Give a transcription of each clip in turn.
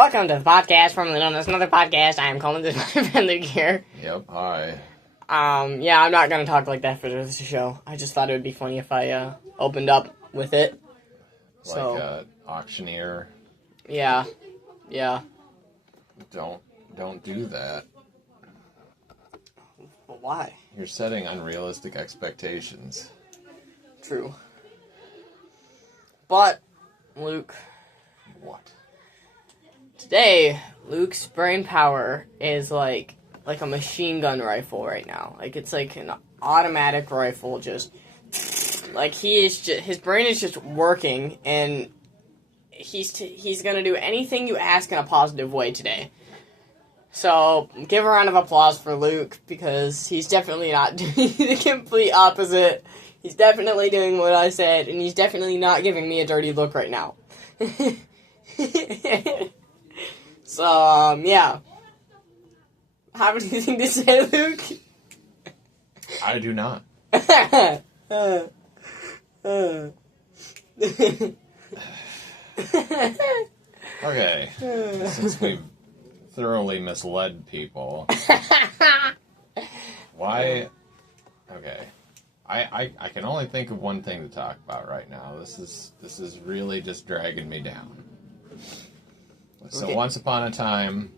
Welcome to the podcast from another podcast. I am Colin, this is my friend Luke here. Yep, hi. Yeah, I'm not going to talk like that for this show. I just thought it would be funny if I opened up with it. Like auctioneer. Yeah. Don't do that. But why? You're setting unrealistic expectations. True. But, Luke, What? today, Luke's brain power is like a machine gun rifle right now. Like, it's like an automatic rifle, just, like, his brain is just working, and he's gonna do anything you ask in a positive way today. So, give a round of applause for Luke, because he's definitely not doing the complete opposite. He's definitely doing what I said, and he's definitely not giving me a dirty look right now. So, yeah. Have anything to say, Luke? I do not. Okay. Since we've thoroughly misled people. Why? Okay. I can only think of one thing to talk about right now. This is really just dragging me down. So Okay. Once upon a time,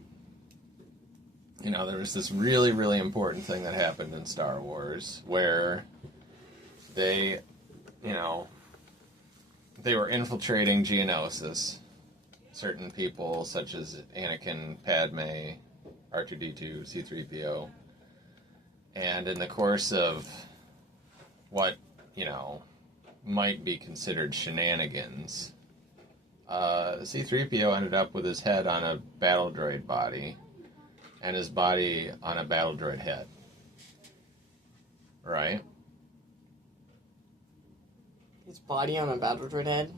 there was this really, really important thing that happened in Star Wars where they were infiltrating Geonosis. Certain people, such as Anakin, Padme, R2-D2, C-3PO. And in the course of what, might be considered shenanigans, C-3PO ended up with his head on a battle droid body and his body on a battle droid head. Right? His body on a battle droid head?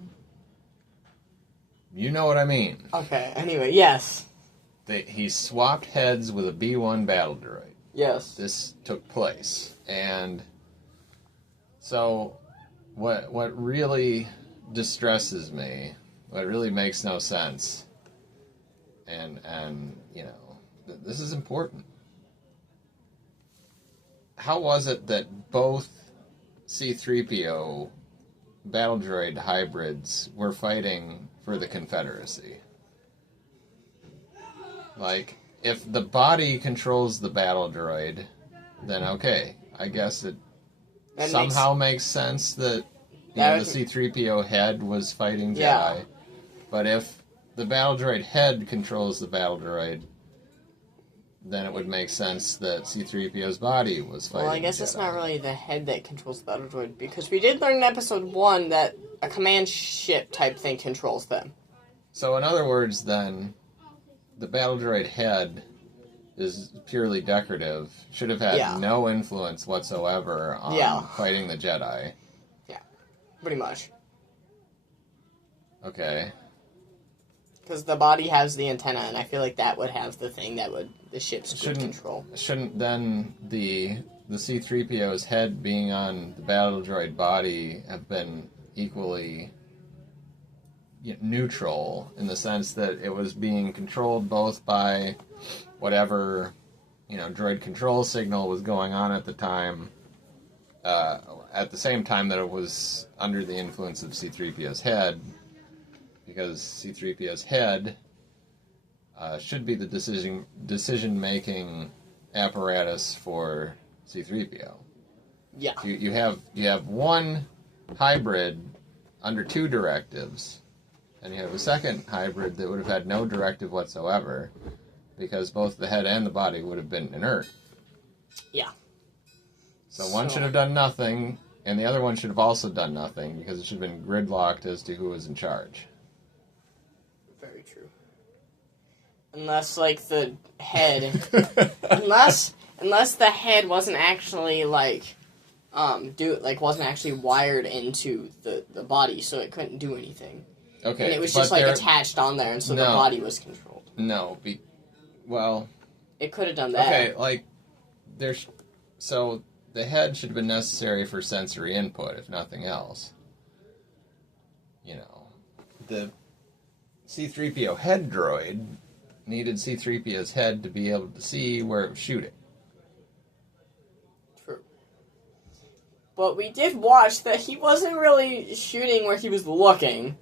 You know what I mean. Okay, anyway, yes. He swapped heads with a B-1 battle droid. Yes. This took place. And so what really distresses me, what really makes no sense, and this is important. How was it that both C-3PO battle droid hybrids were fighting for the Confederacy? Like, if the body controls the battle droid, then okay, I guess it That somehow makes sense that the C-3PO head was fighting Jedi. Yeah. But if the battle droid head controls the battle droid, then it would make sense that C-3PO's body was fighting Well, I guess Jedi. it's not really the head that controls the battle droid, because we did learn in episode 1 that a command ship type thing controls them. So in other words, then, the battle droid head is purely decorative, should have had no influence whatsoever on fighting the Jedi. Yeah, pretty much. Okay. Because the body has the antenna, and I feel like that would have the thing that the ships could control. Shouldn't then the C-3PO's head being on the battle droid body have been equally neutral, in the sense that it was being controlled both by whatever droid control signal was going on at the time, at the same time that it was under the influence of C-3PO's head, because C-3PO's head should be the decision-making apparatus for C-3PO. Yeah. You have one hybrid under two directives, and you have a second hybrid that would have had no directive whatsoever, because both the head and the body would have been inert. Yeah. So one should have done nothing, and the other one should have also done nothing, because it should have been gridlocked as to who was in charge. Very true. Unless, like, the head... unless the head wasn't actually, wasn't actually wired into the body, so it couldn't do anything. Okay. And it was just, attached on there, and so the body was controlled. No, it could have done that. Okay, so the head should have been necessary for sensory input, if nothing else. C-3PO head droid needed C-3PO's head to be able to see where it was shooting. True. But we did watch that he wasn't really shooting where he was looking.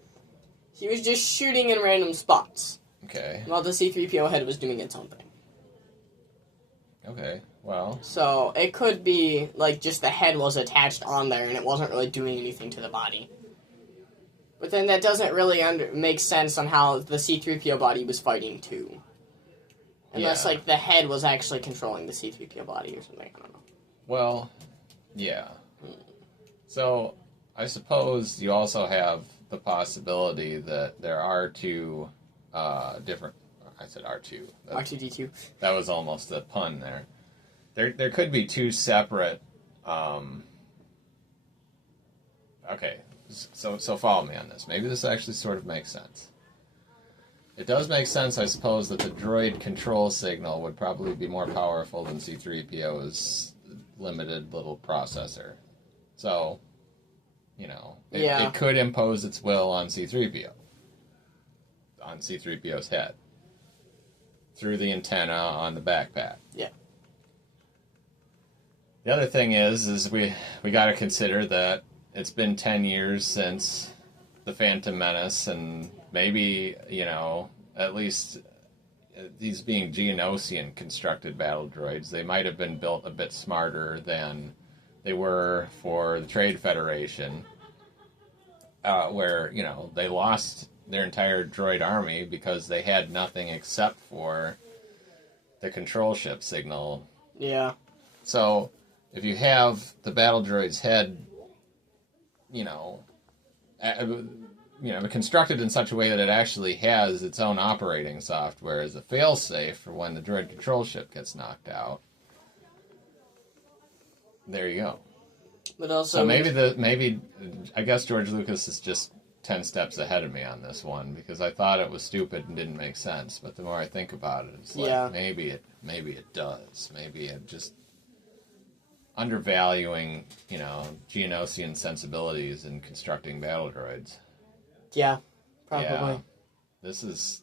He was just shooting in random spots. Okay. While the C-3PO head was doing its own thing. Okay, well... So, it could be, like, just the head was attached on there and it wasn't really doing anything to the body. But then that doesn't really make sense on how the C-3PO body was fighting, too. Unless, like, the head was actually controlling the C-3PO body or something. I don't know. Well, yeah. So, I suppose you also have the possibility that there are two different... I said R2. R2-D2. That was almost a pun there. There could be two separate... okay, so follow me on this. Maybe this actually sort of makes sense. It does make sense, I suppose, that the droid control signal would probably be more powerful than C-3PO's limited little processor. So, you know, it could impose its will on C-3PO. On C-3PO's head. Through the antenna on the backpack. Yeah. The other thing is we got to consider that it's been 10 years since the Phantom Menace, and maybe, you know, at least these being Geonosian constructed battle droids, they might have been built a bit smarter than they were for the Trade Federation, where, you know, they lost their entire droid army because they had nothing except for the control ship signal. Yeah. So, if you have the battle droid's head, you know, constructed in such a way that it actually has its own operating software as a failsafe for when the droid control ship gets knocked out, there you go. But also, so maybe I guess George Lucas is just 10 steps ahead of me on this one, because I thought it was stupid and didn't make sense. But the more I think about it, it's like maybe it does. Maybe it just undervaluing, you know, Geonosian sensibilities in constructing battle droids. Yeah, probably. Yeah. This is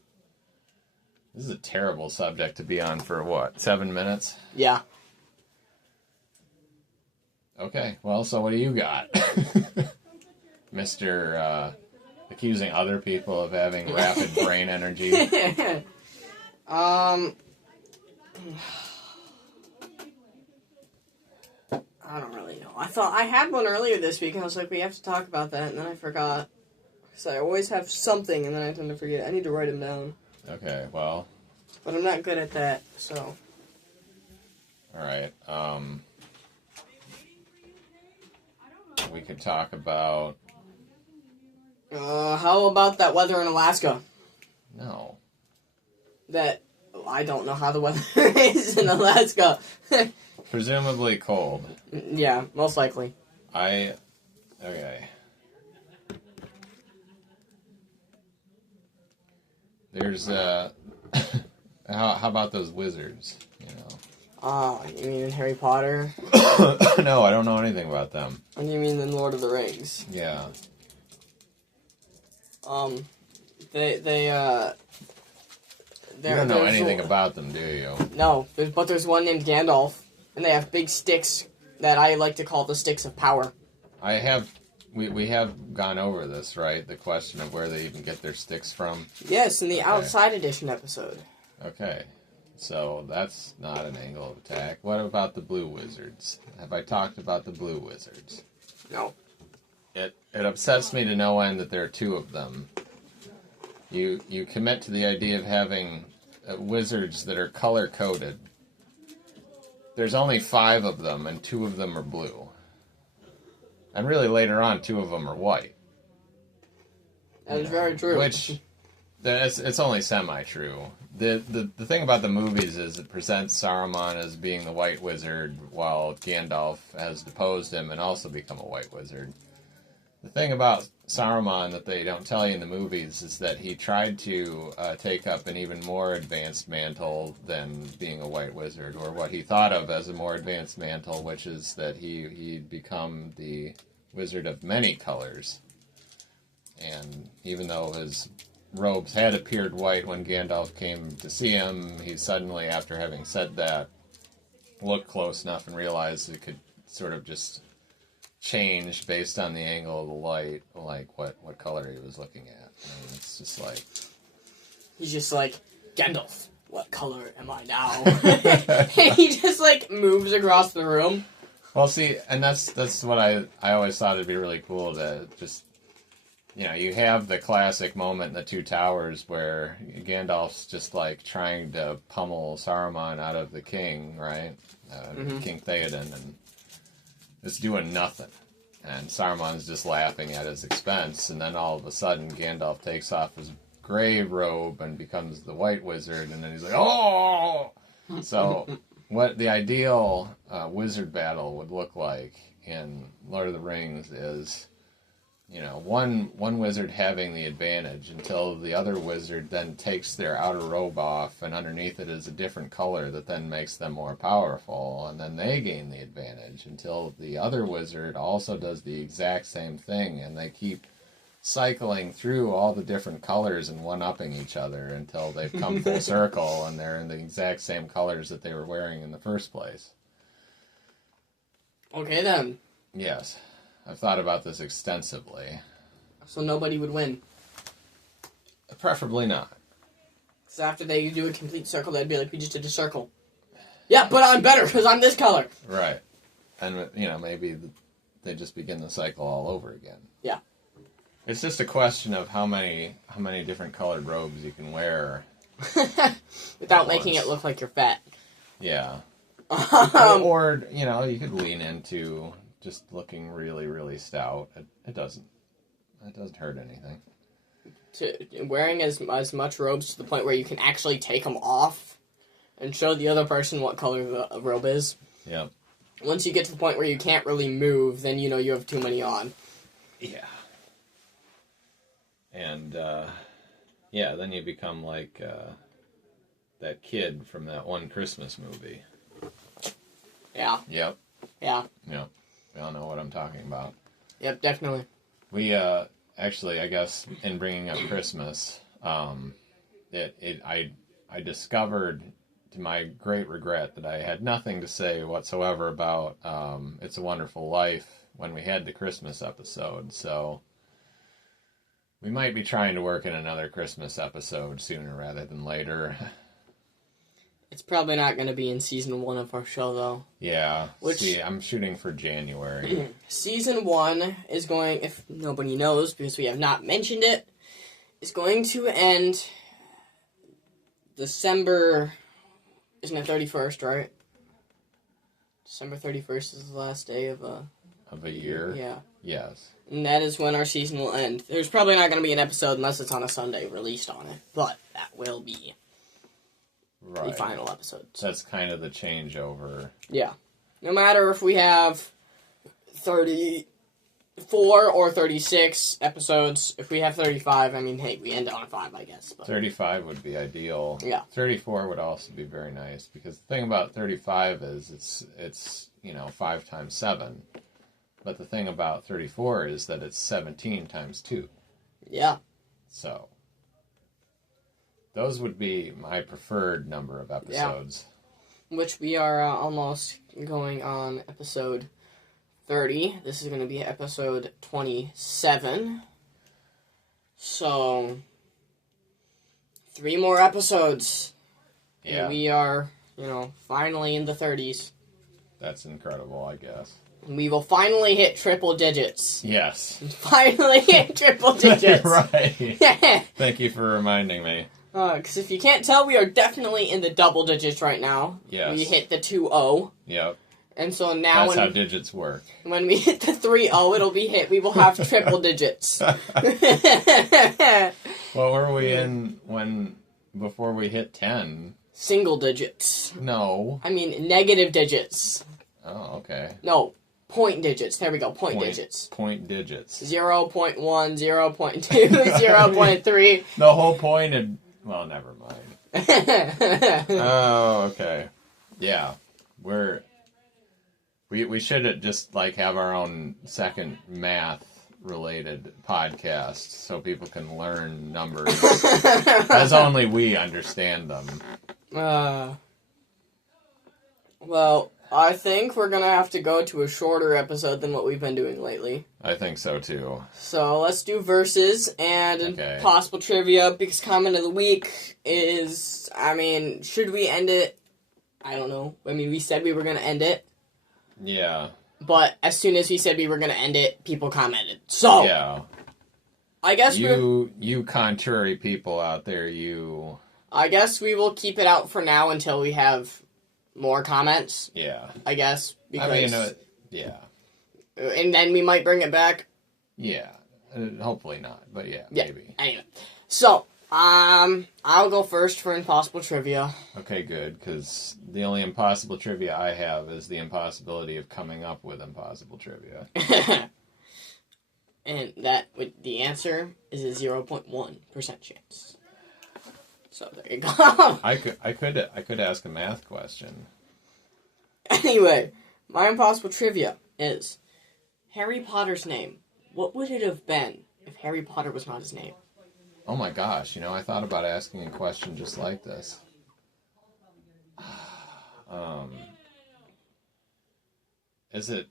a terrible subject to be on for what, 7 minutes? Yeah. Okay, well, so what do you got? Mr. Accusing other people of having rapid brain energy. I don't really know. I thought I had one earlier this week, and I was like, we have to talk about that, and then I forgot. So I always have something, and then I tend to forget. I need to write them down. Okay, well. But I'm not good at that, so. Alright, we could talk about... how about that weather in Alaska? No. I don't know how the weather is in Alaska. Presumably cold. Yeah, most likely. Okay. There's, how about those wizards, you know? You mean in Harry Potter? No, I don't know anything about them. What do you mean in Lord of the Rings? Yeah. You don't know anything about them, do you? No, but there's one named Gandalf, and they have big sticks that I like to call the sticks of power. We have gone over this, right? The question of where they even get their sticks from? Yes, in the Outside Edition episode. Okay. So that's not an angle of attack. What about the blue wizards? Have I talked about the blue wizards? No. It upsets me to no end that there are two of them. You commit to the idea of having wizards that are color-coded. There's only 5 of them, and 2 of them are blue. And really, later on, 2 of them are white. That is very true. Which, it's only semi-true. The thing about the movies is it presents Saruman as being the white wizard, while Gandalf has deposed him and also become a white wizard. The thing about Saruman that they don't tell you in the movies is that he tried to take up an even more advanced mantle than being a white wizard, or what he thought of as a more advanced mantle, which is that he'd become the wizard of many colors. And even though his robes had appeared white when Gandalf came to see him. He suddenly, after having said that, looked close enough and realized it could sort of just change based on the angle of the light, like what color he was looking at. And it's just like... He's just like, Gandalf, what color am I now? And he just, like, moves across the room. Well, see, and that's what I always thought it'd be really cool to just... You know, you have the classic moment in the Two Towers where Gandalf's just, like, trying to pummel Saruman out of the king, right? King Theoden, and it's doing nothing. And Saruman's just laughing at his expense, and then all of a sudden Gandalf takes off his gray robe and becomes the White Wizard, and then he's like, oh! So, what the ideal wizard battle would look like in Lord of the Rings is... You know, one wizard having the advantage until the other wizard then takes their outer robe off, and underneath it is a different color that then makes them more powerful, and then they gain the advantage until the other wizard also does the exact same thing, and they keep cycling through all the different colors and one-upping each other until they've come full circle and they're in the exact same colors that they were wearing in the first place. Okay, then. Yes. I've thought about this extensively. So nobody would win. Preferably not. So after they do a complete circle, they'd be like, we just did a circle. Yeah, but I'm better because I'm this color. Right. And, you know, maybe they just begin the cycle all over again. Yeah. It's just a question of how many different colored robes you can wear. Without making it look like you're fat. Yeah. Or, you know, you could lean into... just looking really, really stout. It doesn't hurt anything. Wearing as much robes to the point where you can actually take them off and show the other person what color the robe is. Yep. Once you get to the point where you can't really move, then you know you have too many on. Yeah. And, yeah, then you become like that kid from that one Christmas movie. Yeah. Yep. Yeah. Yep. We all know what I'm talking about. Yep, definitely. We, actually, I guess, in bringing up Christmas, I discovered, to my great regret, that I had nothing to say whatsoever about It's a Wonderful Life when we had the Christmas episode, so we might be trying to work in another Christmas episode sooner rather than later. It's probably not going to be in season 1 of our show, though. Yeah. See, I'm shooting for January. Season 1 is going, if nobody knows, because we have not mentioned it, is going to end December, isn't it 31st, right? December 31st is the last day of a year? Yeah. Yes. And that is when our season will end. There's probably not going to be an episode unless it's on a Sunday released on it, but that will be... Right. The final episode. That's kind of the changeover. Yeah. No matter if we have 34 or 36 episodes, if we have 35, I mean, hey, we end on a 5, I guess. But. 35 would be ideal. Yeah. 34 would also be very nice, because the thing about 35 is it's 5 times 7. But the thing about 34 is that it's 17 times 2. Yeah. So... those would be my preferred number of episodes. Yeah. Which we are almost going on episode 30. This is going to be episode 27. So, 3 more episodes. Yeah. And we are, finally in the 30s. That's incredible, I guess. We will finally hit triple digits. Yes. Finally hit triple digits. Right. Thank you for reminding me. Because if you can't tell, we are definitely in the double digits right now. Yes. We hit the 2-0. Yep. And so now that's how digits work. When we hit the 3-0, it'll be hit. We will have triple digits. What were we in before we hit 10? Single digits. No. I mean, negative digits. Oh, okay. No, point digits. There we go, point digits. Point digits. 0.1, 0.2, 0.3. The whole point of... well, never mind. Oh, okay. Yeah. We should just, have our own second math related podcasts so people can learn numbers as only we understand them. Well, I think we're gonna have to go to a shorter episode than what we've been doing lately. I think so too. So let's do verses and possible trivia, because comment of the week is, I mean, should we end it? I don't know. I mean, we said we were gonna end it. Yeah. But as soon as we said we were gonna end it, people commented. So yeah. I guess you contrary people out there, I guess we will keep it out for now until we have more comments. Yeah. I guess. Because, I mean, yeah. And then we might bring it back. Yeah. Hopefully not, but yeah, maybe. Anyway. So, I'll go first for impossible trivia. Okay, good, because the only impossible trivia I have is the impossibility of coming up with impossible trivia. And the answer is a 0.1% chance. So there you go. I could ask a math question. Anyway, my impossible trivia is Harry Potter's name. What would it have been if Harry Potter was not his name? Oh my gosh, I thought about asking a question just like this. Is it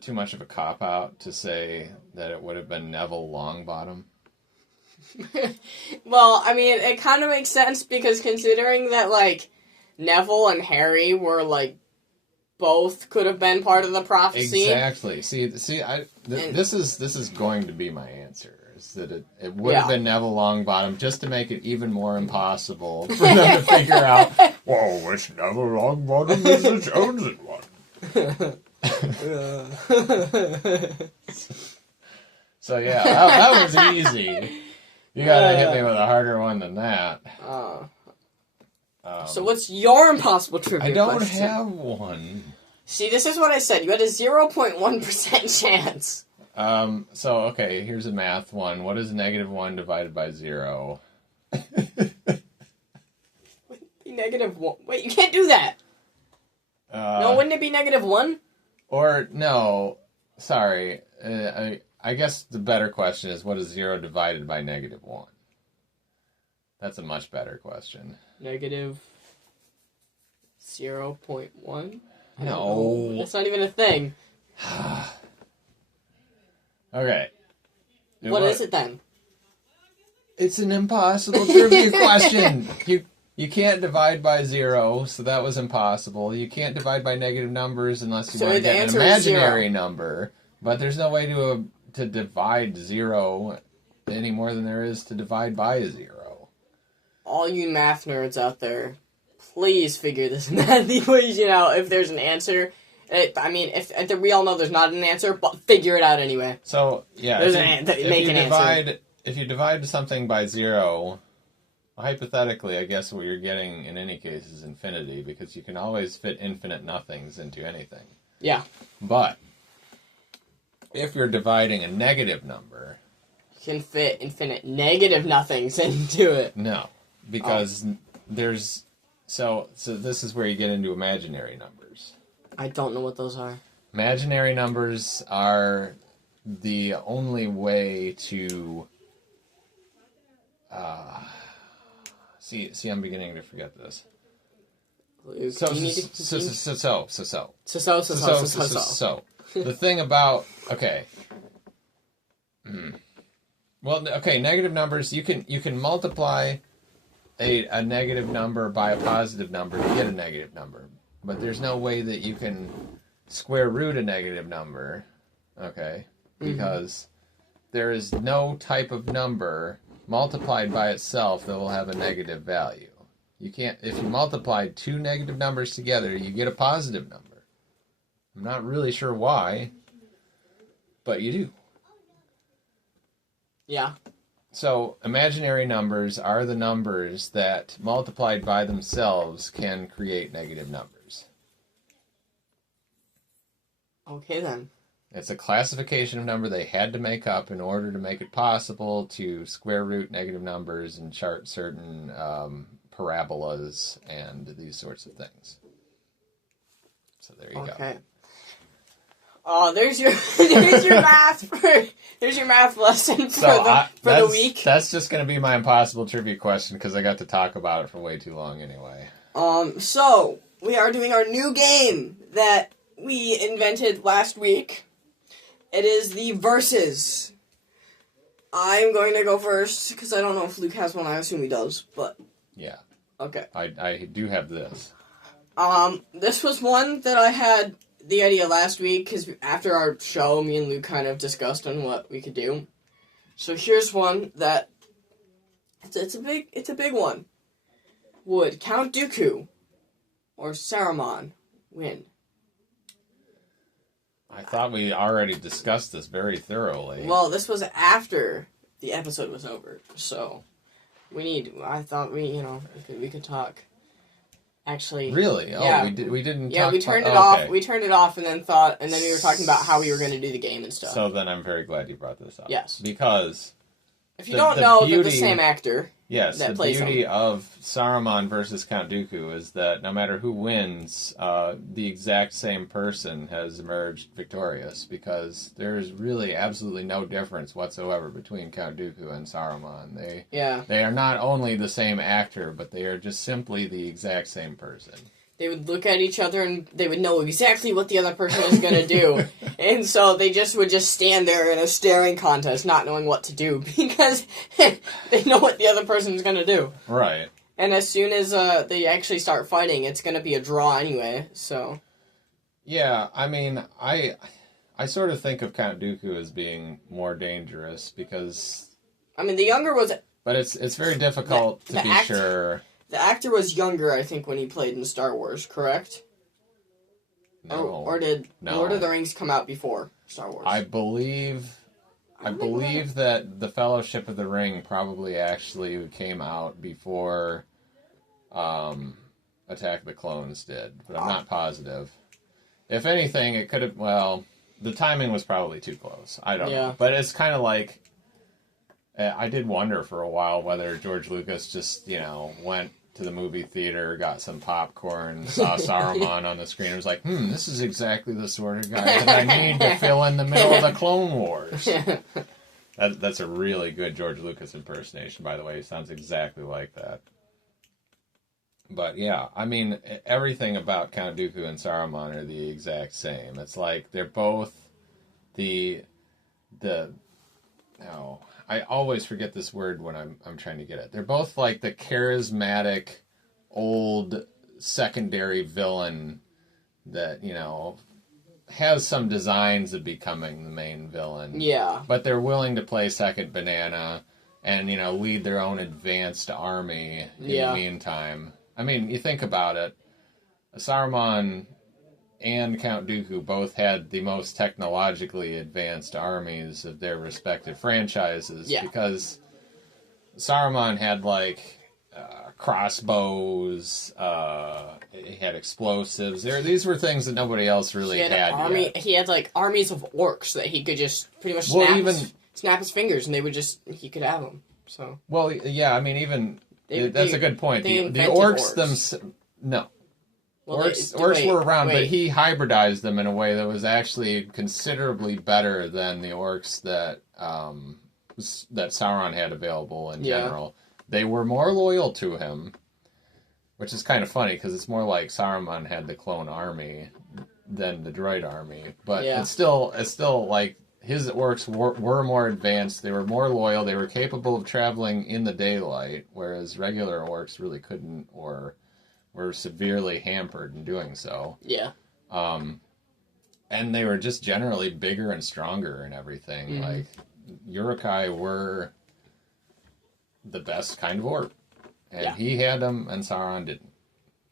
too much of a cop-out to say that it would have been Neville Longbottom? Well, I mean, it kind of makes sense because considering that, like, Neville and Harry were, like, both could have been part of the prophecy. Exactly. See, this is going to be my answer. Is that it would have been Neville Longbottom just to make it even more impossible for them to figure out, whoa, which Neville Longbottom is the chosen one? So yeah, that was easy. You gotta hit me with a harder one than that. So what's your impossible trivia I don't question? have one. See, this is what I said. You had a 0.1% chance. So, okay, here's a math one. What is -1 divided by 0? -1. Wait, you can't do that. No, wouldn't it be -1? Or, no, sorry. I guess the better question is, what is 0 divided by -1? That's a much better question. -0.1? No. That's not even a thing. Okay. What is it then? It's an impossible trivia question. You can't divide by 0, so that was impossible. You can't divide by negative numbers unless you want to get an imaginary number. But there's no way to divide 0 any more than there is to divide by 0. All you math nerds out there, please figure this math equation out if there's an answer. We all know there's not an answer, but figure it out anyway. So, yeah, answer. If you divide something by 0, hypothetically, I guess what you're getting in any case is infinity, because you can always fit infinite nothings into anything. Yeah. But if you're dividing a negative number, you can fit infinite negative nothings into it. No, because there's... So this is where you get into imaginary numbers. I don't know what those are. Imaginary numbers are the only way to... See, I'm beginning to forget this. So. The thing about... Okay. Well, okay, negative numbers, you can multiply a negative number by a positive number to get a negative number. But there's no way that you can square root a negative number, okay? Because there is no type of number multiplied by itself that will have a negative value. You can't, if you multiply two negative numbers together, you get a positive number. I'm not really sure why, but you do. Yeah. So, imaginary numbers are the numbers that, multiplied by themselves, can create negative numbers. Okay, then. It's a classification of number they had to make up in order to make it possible to square root negative numbers and chart certain parabolas and these sorts of things. So there you go. Okay. Oh, there's your there's your math lesson for the week. That's just going to be my impossible trivia question because I got to talk about it for way too long anyway. So we are doing our new game that we invented last week. It is the Versus. I'm going to go first because I don't know if Luke has one. I assume he does, but yeah. Okay. I do have this. This was one that I had the idea last week because after our show, me and Luke kind of discussed on what we could do. So here's one that it's a big one. Would Count Dooku or Saruman win? I thought we already discussed this very thoroughly. Well, this was after the episode was over, so I thought we could talk. Actually, really? Yeah. Oh, we didn't. Yeah, talk we turned about, it off. okay. We turned it off, and then we were talking about how we were going to do the game and stuff. So then I'm very glad you brought this up. Yes, because if you don't know, they're the beauty- same actor. Yes, that the plays beauty him. of Saruman versus Count Dooku is that no matter who wins, the exact same person has emerged victorious because there is really absolutely no difference whatsoever between Count Dooku and Saruman. They are not only the same actor, but they are just simply the exact same person. They would look at each other and they would know exactly what the other person was going to do. And so they would just stand there in a staring contest, not knowing what to do, because they know what the other person's going to do. Right. And as soon as they actually start fighting, it's going to be a draw anyway, so... Yeah, I mean, I sort of think of Count Dooku as being more dangerous, because... I mean, the younger was... But it's very difficult to be sure... The actor was younger, I think, when he played in Star Wars, correct? No. Or did Lord of the Rings come out before Star Wars? I believe that the Fellowship of the Ring probably actually came out before Attack of the Clones did, but I'm not positive. If anything, it could have... Well, the timing was probably too close. I don't know. But it's kind of like... I did wonder for a while whether George Lucas just, went to the movie theater, got some popcorn, saw Saruman on the screen, and was like, this is exactly the sort of guy that I need to fill in the middle of the Clone Wars. That's a really good George Lucas impersonation, by the way. He sounds exactly like that. But yeah, I mean, everything about Count Dooku and Saruman are the exact same. It's like they're both I always forget this word when I'm trying to get it. They're both like the charismatic old secondary villain that, has some designs of becoming the main villain. Yeah. But they're willing to play second banana and, lead their own advanced army in the meantime. I mean, you think about it. Saruman and Count Dooku both had the most technologically advanced armies of their respective franchises because Saruman had crossbows, he had explosives. These were things that nobody else really had yet. He had armies of orcs that he could just pretty much snap his fingers and he could have them. So that's a good point. The orcs no. Well, orcs were around, but he hybridized them in a way that was actually considerably better than the orcs that Sauron had available in general. They were more loyal to him, which is kind of funny because it's more like Saruman had the clone army than the droid army. But it's still like his orcs were more advanced. They were more loyal. They were capable of traveling in the daylight, whereas regular orcs really couldn't or were severely hampered in doing so. Yeah. And they were just generally bigger and stronger and everything. Mm-hmm. Like, Uruk-hai were the best kind of orc. And he had them, and Sauron didn't.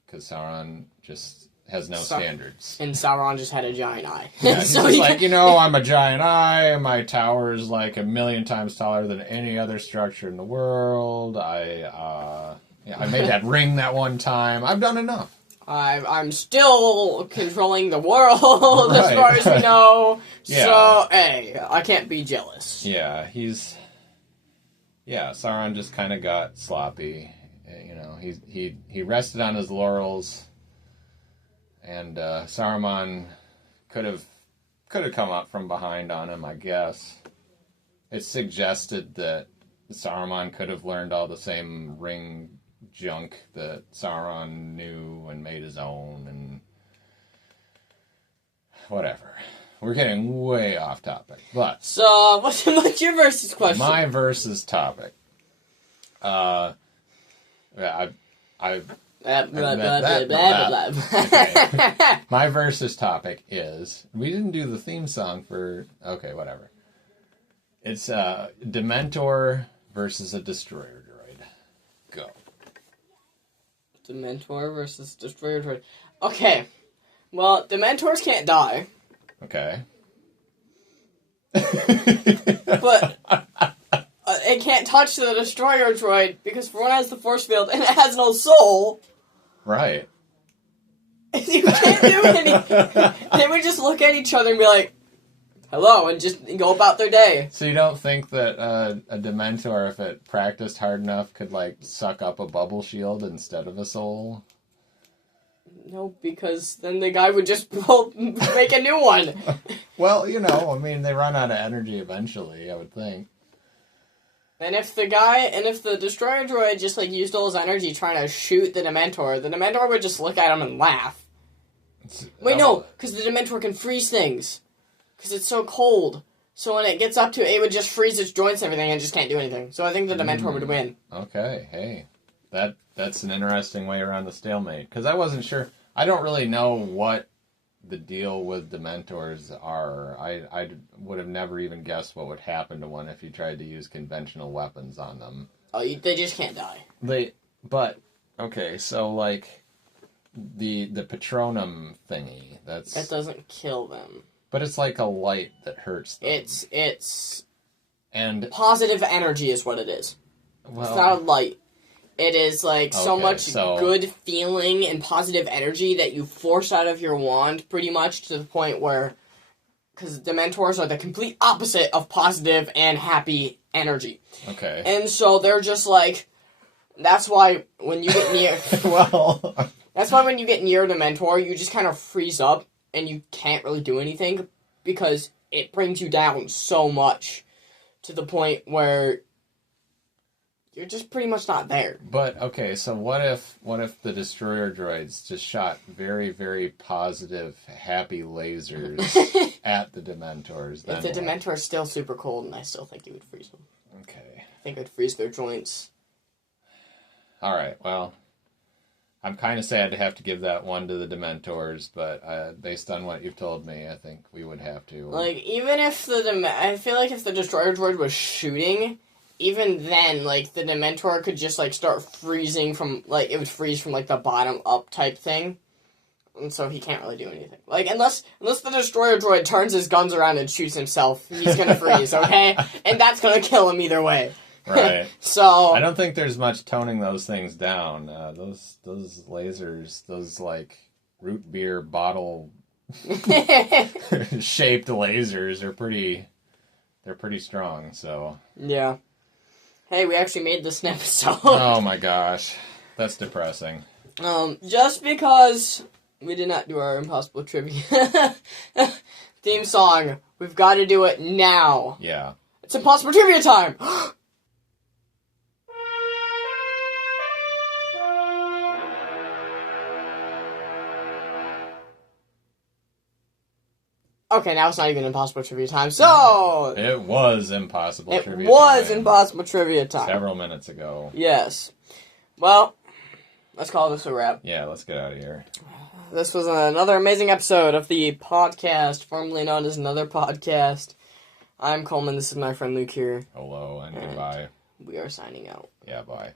Because Sauron just has no standards. And Sauron just had a giant eye. Yeah, he's just like, I'm a giant eye, my tower is 1,000,000 times taller than any other structure in the world, I made that ring that one time. I've done enough. I'm still controlling the world as far as we know. Yeah. So, hey, I can't be jealous. Yeah, Sauron just kind of got sloppy. He rested on his laurels, and Saruman could have could have come up from behind on him, I guess. It suggested that Saruman could have learned all the same ring junk that Sauron knew and made his own, and whatever. We're getting way off topic, but So, what's your versus question? my versus topic. I Blah, blah, blah, blah, blah, blah. Okay. My versus topic is, we didn't do the theme song for, okay, whatever. It's Dementor versus a Destroyer Droid. Go. Dementor versus Destroyer Droid. Okay. Well, Dementors can't die. Okay. But it can't touch the Destroyer Droid because for one, it has the force field and it has no soul. Right. You can't do anything. They would just look at each other and be like, hello, and just go about their day. So you don't think that a Dementor, if it practiced hard enough, could, like, suck up a bubble shield instead of a soul? No, because then the guy would just make a new one. Well, you know, I mean, they run out of energy eventually, I would think. And if the Destroyer Droid just, like, used all his energy trying to shoot the Dementor would just look at him and laugh. Wait, no, because the Dementor can freeze things. Because it's so cold. So when it gets up to it, it would just freeze its joints and everything and just can't do anything. So I think the Dementor would win. Okay, hey. That's an interesting way around the stalemate. Because I wasn't sure. I don't really know what the deal with Dementors are. I would have never even guessed what would happen to one if you tried to use conventional weapons on them. Oh, they just can't die. But, okay, so, like, the Patronum thingy, That doesn't kill them. But it's like a light that hurts them. It's and positive energy is what it is. Well, it's not a light. It is like so okay, much good feeling and positive energy that you force out of your wand pretty much to the point where, because Dementors are the complete opposite of positive and happy energy. Okay. And so they're just like, that's why when you get near, that's why when you get near Dementor, you just kind of freeze up and you can't really do anything because it brings you down so much to the point where you're just pretty much not there. But, okay, so what if the Destroyer Droids just shot very, very positive, happy lasers at the Dementors? If the Dementor is still super cold, and I still think it would freeze them. Okay. I think it would freeze their joints. Alright, well, I'm kind of sad to have to give that one to the Dementors, but based on what you've told me, I think we would have to. Like, even if I feel like if the Destroyer Droid was shooting, even then, like, the Dementor could just, like, start freezing from, like, it would freeze from, like, the bottom up type thing. And so he can't really do anything. Like, unless the Destroyer Droid turns his guns around and shoots himself, he's gonna freeze, okay? And that's gonna kill him either way. Right. So I don't think there's much toning those things down. Those lasers, those, like, root beer bottle shaped lasers are pretty strong, so. Yeah. Hey, we actually made this an episode. Oh my gosh. That's depressing. Just because we did not do our Impossible Trivia theme song, we've got to do it now. Yeah. It's Impossible Trivia time! Okay, now it's not even Impossible Trivia time, so... It was Impossible Trivia time. It was Impossible Trivia time. Several minutes ago. Yes. Well, let's call this a wrap. Yeah, let's get out of here. This was another amazing episode of the podcast, formerly known as Another Podcast. I'm Coleman, this is my friend Luke here. Hello and goodbye. We are signing out. Yeah, bye.